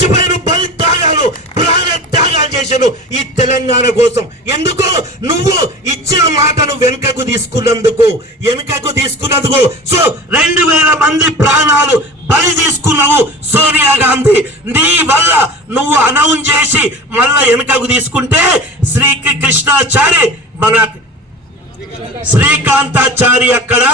చచ్చిపోయిన బలి త్యాగాలు ప్రాణ త్యాగాలు చేశాను ఈ తెలంగాణ కోసం. ఎందుకు? నువ్వు ఇచ్చిన మాటను వెనుకకు తీసుకున్నందుకు. సో 2000 మంది ప్రాణాలు బలి తీసుకున్నావు సోనియా గాంధీ. నీ వల్ల నువ్వు అనౌన్స్ చేసి మళ్ళా వెనుకకు తీసుకుంటే కృష్ణాచారి మన శ్రీకాంతాచారి అక్కడ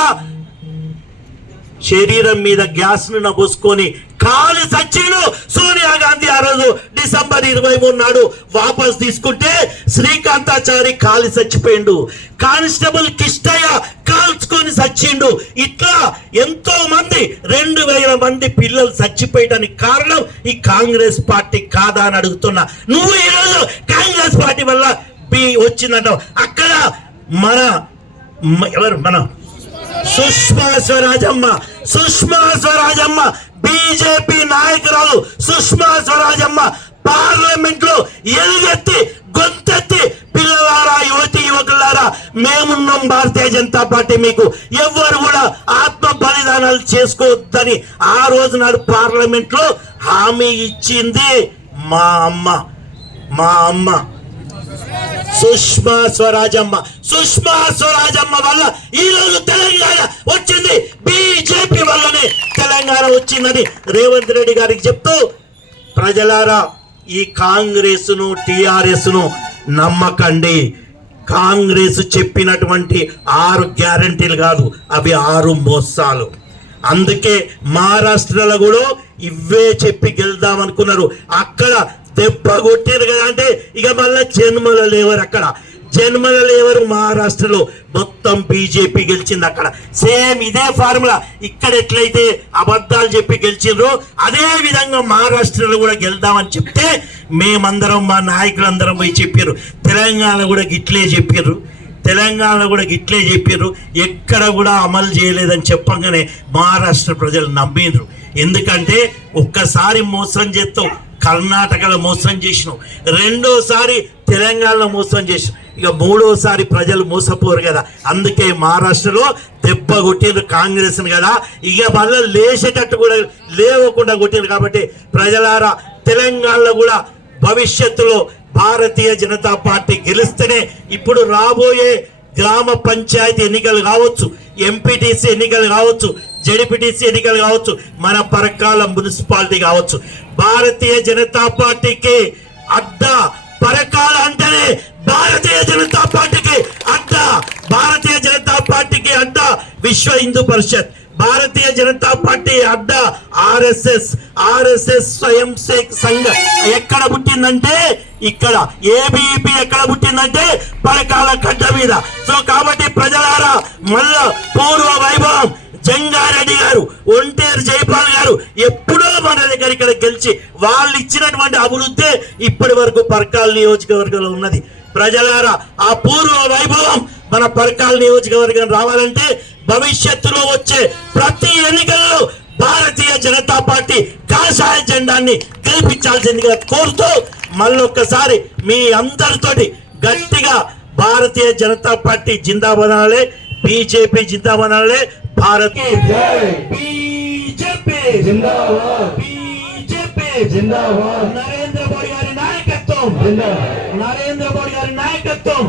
శరీరం మీద గ్యాస్ ను నబోసుకొని కాలి సచ్చిండు. సోనియా గాంధీ ఆ రోజు డిసెంబర్ 23 నాడు వాపస్ తీసుకుంటే శ్రీకాంతాచారి కాలి చచ్చిపోయిండు. కానిస్టేబుల్ కిష్టయ్య కాల్చుకొని చచ్చిండు. ఇట్లా ఎంతో మంది 2000 మంది పిల్లలు చచ్చిపోయడానికి కారణం ఈ కాంగ్రెస్ పార్టీ కాదా అని అడుగుతున్నా. నువ్వు ఈరోజు కాంగ్రెస్ పార్టీ వల్ల వచ్చిందంటావు. అక్కడ మన సుష్మా స్వరాజమ్మ బీజేపీ నాయకురాలు సుష్మా స్వరాజమ్మ పార్లమెంట్ లో ఎలుగెత్తి గొంతెత్తి పిల్లలారా, యువతి యువకులారా, మేమున్నాం భారతీయ జనతా పార్టీ, మీకు ఎవ్వరు కూడా ఆత్మ బలిదానాలు చేసుకోవద్దని ఆ రోజు నాడు పార్లమెంట్ లో హామీ ఇచ్చింది మా అమ్మ సుష్మా స్వరాజమ్మ వల్ల ఈ రోజు తెలంగాణ వచ్చింది. బీజేపీ వల్లనే తెలంగాణ వచ్చిందని రేవంత్ రెడ్డి గారికి చెప్తూ, ప్రజలారా ఈ కాంగ్రెస్ ను టిఆర్ఎస్ ను నమ్మకండి. కాంగ్రెస్ చెప్పినటువంటి 6 గ్యారంటీలు కాదు, అవి 6 మోసాలు. అందుకే మహారాష్ట్రలో కూడా ఇవే చెప్పి గెలుద్దాం అనుకున్నారు. అక్కడ దెబ్బ కొట్టారు కదా అంటే ఇక మళ్ళా జన్మల లేవరు మహారాష్ట్రలో మొత్తం బీజేపీ గెలిచింది. అక్కడ సేమ్ ఇదే ఫార్ములా. ఇక్కడ ఎట్లయితే అబద్ధాలు చెప్పి గెలిచిండ్రో అదే విధంగా మహారాష్ట్రలో కూడా గెలుద్దామని చెప్తే మేమందరం మా నాయకులందరం పోయి చెప్పారు. తెలంగాణ కూడా గిట్లే చెప్పారు. ఎక్కడ కూడా అమలు చేయలేదని చెప్పగానే మహారాష్ట్ర ప్రజలు నమ్మిండ్రు. ఎందుకంటే ఒక్కసారి మోసం చేస్తావు, కర్ణాటకలో మోసం చేసినావు, రెండోసారి తెలంగాణలో మోసం చేసినావు, ఇక మూడోసారి ప్రజలు మోసపోరు కదా. అందుకే మహారాష్ట్రలో దెబ్బ కొట్టిండ్రు కాంగ్రెస్ కదా. ఇక మళ్ళీ లేచేటట్టు కూడా లేవకుండా కొట్టిండ్రు. కాబట్టి ప్రజలారా, తెలంగాణలో కూడా భవిష్యత్తులో భారతీయ జనతా పార్టీ గెలిస్తేనే ఇప్పుడు రాబోయే గ్రామ పంచాయతీ ఎన్నికలు కావచ్చు, ఎంపీటీసీ ఎన్నికలు కావచ్చు, జెడ్పీటీసీ ఎన్నికలు కావచ్చు, మన పరకాల మున్సిపాలిటీ కావచ్చు, భారతీయ జనతా పార్టీకి అడ్డా. పరకాల అంటేనే భారతీయ జనతా పార్టీకి అడ్డా. భారతీయ జనతా పార్టీకి అడ్డా విశ్వ హిందూ పరిషత్. భారతీయ జనతా పార్టీ అడ్డా ఆర్ఎస్ఎస్ స్వయం సేవక్ సంఘ్. ఎక్కడ పుట్టిందంటే ఇక్కడ. ఏబీపీ ఎక్కడ పుట్టిందంటే పరకాల గడ్డ మీద. సో కాబట్టి ప్రజలారా, మళ్ళా పూర్వ వైభవం జంగారెడ్డి గారు, ఒంటేరు జైపాల్ గారు ఎప్పుడో మన దగ్గర ఇక్కడ గెలిచి వాళ్ళు ఇచ్చినటువంటి అభివృద్ధి ఇప్పటి వరకు పరకాల నియోజకవర్గంలో ఉన్నది. ప్రజలారా, ఆ పూర్వ వైభవం మన పరకాల నియోజకవర్గం రావాలంటే భవిష్యత్తులో వచ్చే ప్రతి ఎన్నికల్లో భారతీయ జనతా పార్టీ కాషాయ జెండాన్ని గెలిపించాల్సిందిగా కోరుతూ మళ్ళొక్కసారి మీ అందరితోటి గట్టిగా భారతీయ జనతా పార్టీ జిందాబాద్ అనాలే, బీజేపీ జిందాబాద్ అనాలే. భారత్ బీజేపీ జిందాబాద్, బీజేపీ జిందాబాద్. నరేంద్ర మోడీ గారి నాయకత్వం.